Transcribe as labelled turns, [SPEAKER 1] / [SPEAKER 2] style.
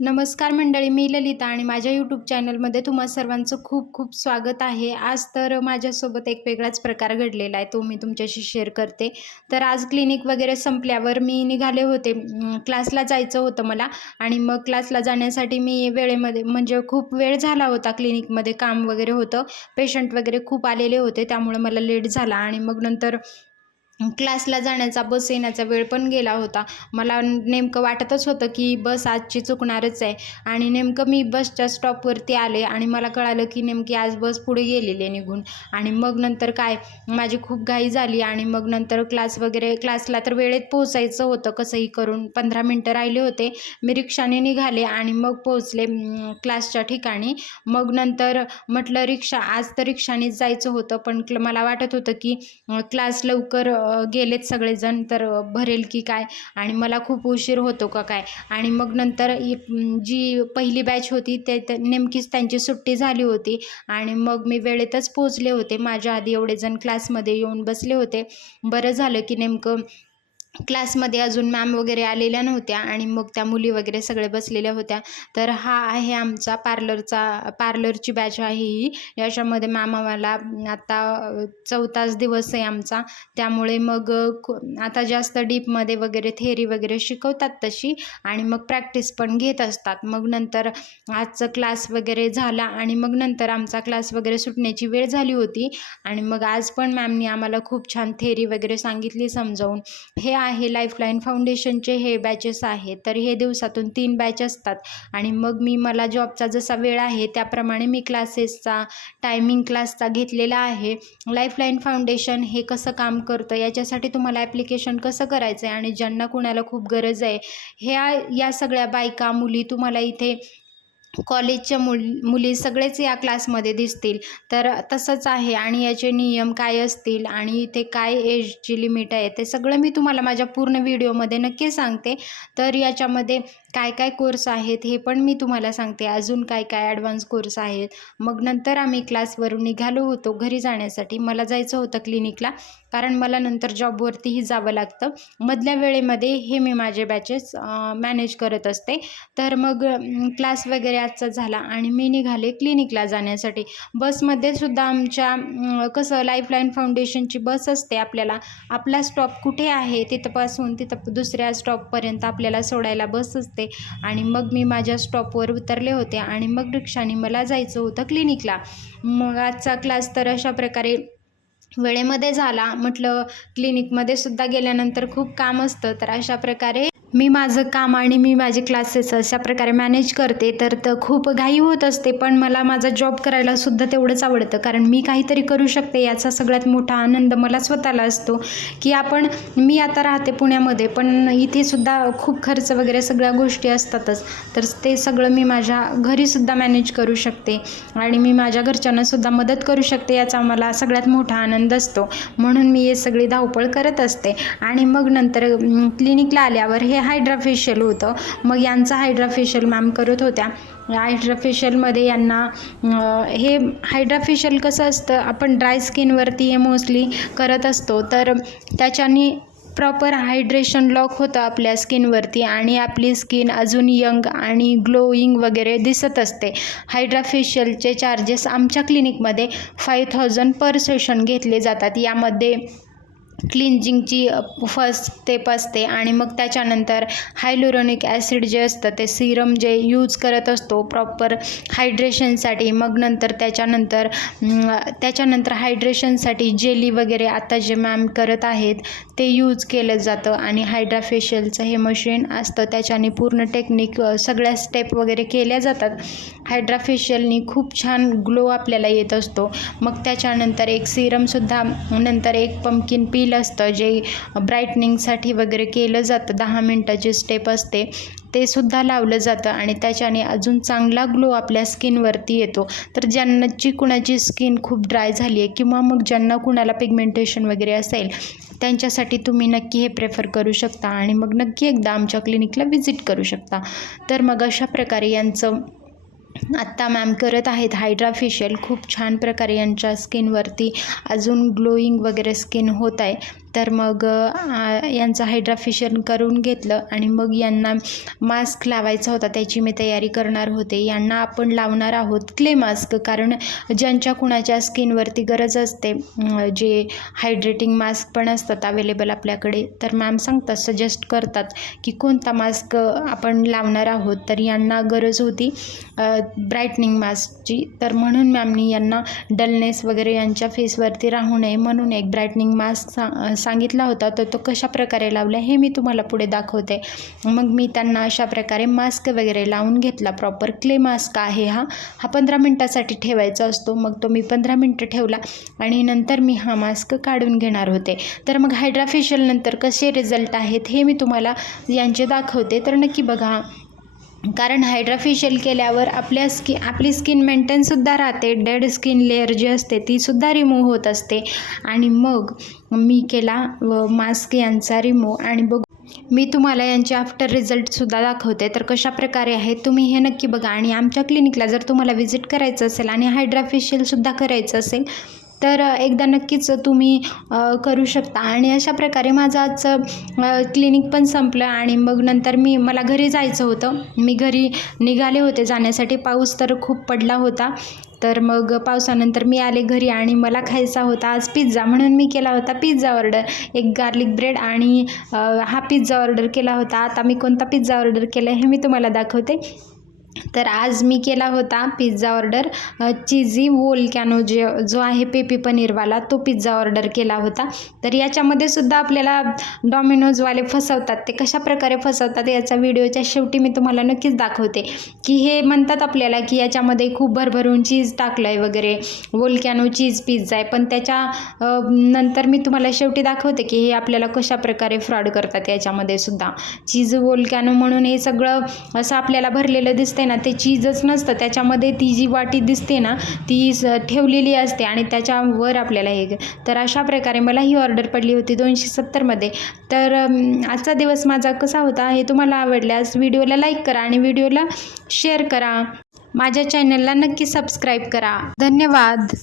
[SPEAKER 1] नमस्कार मंडळी मी ललिता आणि माझ्या यूट्यूब चॅनलमध्ये तुम्हा सर्वांचं खूप खूप स्वागत आहे. आज तर माझ्यासोबत एक वेगळाच प्रकार घडलेला आहे तो मी तुमच्याशी शेअर करते. तर आज क्लिनिक वगैरे संपल्यावर मी निघाले होते. क्लासला जायचं होतं मला आणि मग क्लासला जाण्यासाठी मी वेळेमध्ये म्हणजे खूप वेळ झाला होता क्लिनिकमध्ये काम वगैरे होतं. पेशंट वगैरे खूप आलेले होते त्यामुळे मला लेट झाला आणि मग नंतर क्लासला जाण्याचा बस येण्याचा वेळ पण गेला होता. मला नेमकं वाटतच होतं की बस आजची चुकणारच आहे. आणि नेमकं मी बसच्या स्टॉपवरती आले आणि मला कळालं की नेमकी आज बस पुढे गेलेली आहे निघून. आणि मग नंतर काय? माझी खूप घाई झाली आणि मग नंतर क्लास वगैरे क्लासला तर वेळेत पोहोचायचं होतं. कसंही करून पंधरा मिनटं राहिले होते. मी रिक्षाने निघाले आणि मग पोहोचले क्लासच्या ठिकाणी. मग नंतर म्हटलं रिक्षा आज तर रिक्षानेच जायचं होतं. पण क्ल- मला वाटत होतं की क्लास लवकर गेलेत सगळेजण तर भरेल की काय? आणि मला खूप उशीर होतो का काय? आणि मग नंतर जी पहिली बॅच होती ते ते- नेमकीच त्यांची सुट्टी झाली होती. आणि मग मी वेळेतच पोचले होते. माझ्या आधी एवढे जण क्लासमध्ये येऊन बसले होते. बरं झालं की नेमकं क्लासमध्ये अजून मॅम वगैरे आलेल्या नव्हत्या आणि मग त्या मुली वगैरे सगळे बसलेल्या होत्या. तर हा आहे आमचा पार्लरचा पार्लरची बॅच आहे ही. याच्यामध्ये मॅम आम्हाला आता चौथाच दिवस आहे आमचा. त्यामुळे मग खू- आता जास्त डीपमध्ये वगैरे थेअरी वगैरे शिकवतात तशी आणि मग प्रॅक्टिस पण घेत असतात. मग नंतर आजचं क्लास वगैरे झाला आणि मग नंतर आमचा क्लास वगैरे सुटण्याची वेळ झाली होती. आणि मग आज पण मॅमनी आम्हाला खूप छान थेअरी वगैरे सांगितली समजावून. हे आहे लाईफलाईन फाउंडेशनचे हे बॅचेस आहेत. तर हे दिवसातून तीन बॅच असतात. आणि मग मी मला जॉबचा जसा वेळ आहे त्याप्रमाणे मी क्लासेसचा टायमिंग क्लासचा घेतलेला आहे. लाईफलाईन फाउंडेशन हे कसं काम करतं याच्यासाठी तुम्हाला ॲप्लिकेशन कसं करायचं आहे आणि ज्यांना कुणाला खूप गरज आहे ह्या या सगळ्या बायका मुली तुम्हाला इथे कॉलेजच्या मुल मुली सगळेच या क्लासमध्ये दिसतील. तर तसंच आहे आणि याचे नियम काय असतील आणि इथे काय एजची लिमिट आहे ते सगळं मी तुम्हाला माझ्या पूर्ण व्हिडिओमध्ये नक्की सांगते. तर याच्यामध्ये काय काय कोर्स आहेत हे पण मी तुम्हाला सांगते. अजून काय काय ॲडव्हान्स कोर्स आहेत. मग नंतर आम्ही क्लासवरून निघालो होतो घरी जाण्यासाठी. मला जायचं होतं क्लिनिकला कारण मला नंतर जॉबवरतीही जावं लागतं. मधल्या वेळेमध्ये हे मी माझे बॅचेस मॅनेज करत असते. तर मग क्लास वगैरे आजचा झाला आणि मी निघाले क्लिनिकला जाण्यासाठी. बसमध्ये सुद्धा आमच्या कसं लाईफलाईन फाउंडेशनची बस असते आपल्याला. आपला स्टॉप कुठे आहे? तिथंपासून तिथं दुसऱ्या स्टॉपपर्यंत आपल्याला सोडायला बस असते. आणि मग मी माझ्या स्टॉपवर उतरले होते आणि मग रिक्षाने मला जायचं होतं क्लिनिकला मग आजचा क्लास तर अशा प्रकारे वेळेमध्ये झाला. म्हटलं क्लिनिकमध्ये सुद्धा गेल्यानंतर खूप काम असतं. तर अशा प्रकारे मी माझं काम आणि मी माझे क्लासेस अशा प्रकारे मॅनेज करते तर तर खूप घाई होत असते पण मला माझा जॉब करायला सुद्धा तेवढंच आवडतं. कारण मी काहीतरी करू शकते याचा सगळ्यात मोठा आनंद मला स्वतःला असतो की आपण मी आता राहते पुण्यामध्ये पण इथे सुद्धा खूप खर्च वगैरे सगळ्या गोष्टी असतातच. तर ते सगळं मी माझ्या घरीसुद्धा मॅनेज करू शकते आणि मी माझ्या घरच्यांनासुद्धा मदत करू शकते याचा मला सगळ्यात मोठा आनंद असतो. म्हणून मी हे सगळी धावपळ करत असते. आणि मग नंतर क्लिनिकला आल्यावर हे हायड्रा फेशियल होतं. मग यांचा हायड्रा फेशियल मॅम करत होत्या. हायड्रा फेशियलमध्ये यांना हे हायड्रा फेशियल कसं असतं आपण ड्राय स्किनवरती हे मोस्टली करत असतो. तर त्याच्यानी प्रॉपर हायड्रेशन लॉक होतं आपल्या स्किनवरती आणि आपली स्किन अजून यंग आणि ग्लोईंग वगैरे दिसत असते. हायड्राफेशियलचे चार्जेस आमच्या क्लिनिकमध्ये फाईव्ह थाउजंड पर सेशन घेतले जातात. यामध्ये क्लिन्जिंगची फर्स्ट स्टेप असते आणि मग त्याच्यानंतर हायलोरोनिक ॲसिड जे असतं ते सिरम जे यूज करत असतो प्रॉपर हायड्रेशनसाठी. मग नंतर त्याच्यानंतर त्याच्यानंतर हायड्रेशनसाठी जेली वगैरे आता जे मॅम करत आहेत ते यूज केलं जातं आणि हायड्राफेशियलचं हे मशीन असतं. त्याच्याने पूर्ण टेक्निक सगळ्या स्टेप वगैरे केल्या जातात. हायड्राफेशियलनी खूप छान ग्लो आपल्याला येत असतो. मग त्याच्यानंतर एक सिरमसुद्धा नंतर एक पंपकिन पील असतं जे ब्राईटनिंगसाठी वगैरे केलं जातं दहा मिनटाची स्टेप असते ते सुद्धा लावलं जातं आणि त्याच्याने अजून चांगला ग्लो आपल्या स्किनवरती येतो. तर ज्यांनाची कुणाची स्किन खूप ड्राय झाली आहे किंवा मग ज्यांना कुणाला पिगमेंटेशन वगैरे असेल त्यांच्यासाठी तुम्ही नक्की हे प्रेफर करू शकता आणि मग नक्की एकदा आमच्या क्लिनिकला व्हिजिट करू शकता. तर मग अशा प्रकारे यांचं आत्ता मॅम करत आहेत हायड्रा फेशियल खूप छान प्रकारे यांच्या स्किनवरती अजून ग्लोईंग वगैरे स्किन होत आहे. तर मग यांचं हायड्राफेशियल करून घेतलं आणि मग यांना मास्क लावायचा होता. त्याची मी तयारी करणार होते. यांना आपण लावणार आहोत क्ले मास्क कारण ज्यांच्या कुणाच्या स्किनवरती गरज असते जे हायड्रेटिंग मास्क पण असतात अवेलेबल आपल्याकडे तर मॅम सांगतात सजेस्ट करतात की कोणता मास्क आपण लावणार आहोत. तर यांना गरज होती ब्राईटनिंग मास्कची तर म्हणून मॅमनी यांना डलनेस वगैरे यांच्या फेसवरती राहू नये म्हणून एक ब्राईटनिंग मास्क सा सांगितला होता तर तो कशा प्रकारे लावला हे मी तुम्हाला पुढे दाखवते. मग मी त्यांना अशा प्रकारे मास्क वगैरे लावून घेतला. प्रॉपर क्ले मास्क आहे हा. हा पंधरा मिनटासाठी ठेवायचा असतो. मग तो मी पंधरा मिनटं ठेवला आणि नंतर मी हा मास्क काढून घेणार होते. तर मग हायड्राफेशियल नंतर कसे रिझल्ट आहेत हे मी तुम्हाला यांचे दाखवते. तर नक्की बघा. कारण हायड्राफेशियल केल्यावर आपल्या स्किन आपली स्किन मेंटेनसुद्धा राहते. डेड स्किन लेअर जी असते तीसुद्धा रिमूव्ह होत असते. आणि मग मी केला व मास्क यांचा रिमूव्ह आणि बघ मी तुम्हाला यांचे आफ्टर रिझल्टसुद्धा दाखवते. तर कशा प्रकारे आहे तुम्ही हे नक्की बघा. आणि आमच्या क्लिनिकला जर तुम्हाला व्हिजिट करायचं असेल आणि हायड्राफेशियलसुद्धा करायचं असेल तर एकदा नक्कीच तुम्ही करू शकता. आणि अशा प्रकारे माझं आजचं क्लिनिक पण संपलं आणि मग नंतर मी मला घरी जायचं होतं. मी घरी निघाले होते जाण्यासाठी. पाऊस तर खूप पडला होता. तर मग पावसानंतर मी आले घरी आणि मला खायचा होता आज पिझ्झा. म्हणून मी केला होता पिझ्झा ऑर्डर. एक गार्लिक ब्रेड आणि हा पिझ्झा ऑर्डर केला होता. आता मी कोणता पिझ्झा ऑर्डर केला हे मी तुम्हाला दाखवते. तर आज मी केला होता पिझ्झा ऑर्डर चिझी वोलकॅनो जे जो आहे पेपी पनीरवाला तो पिझ्झा ऑर्डर केला होता. तर याच्यामध्ये सुद्धा आपल्याला डॉमिनोजवाले फसवतात. ते कशा प्रकारे फसवतात याचा व्हिडिओच्या शेवटी मी तुम्हाला नक्कीच दाखवते. की हे म्हणतात आपल्याला की याच्यामध्ये खूप भरभरून चीज टाकलं आहे वगैरे वोलकॅनो चीज पिझ्झा आहे. पण त्याच्या नंतर मी तुम्हाला शेवटी दाखवते की हे आपल्याला कशा प्रकारे फ्रॉड करतात याच्यामध्ये सुद्धा. चीज वोलकॅनो म्हणून हे सगळं असं आपल्याला भरलेलं ना ते चीजच नसतं. त्याच्यामध्ये ती जी वाटी दिसते ना ती ठेवलेली असते आणि त्याच्यावर आपल्याला हे तर अशा प्रकारे मला ही ऑर्डर पडली होती दोनशे सत्तरमध्ये तर आजचा दिवस माझा कसा होता हे तुम्हाला आवडल्यास व्हिडिओला लाईक करा आणि व्हिडिओला शेअर करा. माझ्या चॅनलला नक्की सबस्क्राईब करा. धन्यवाद.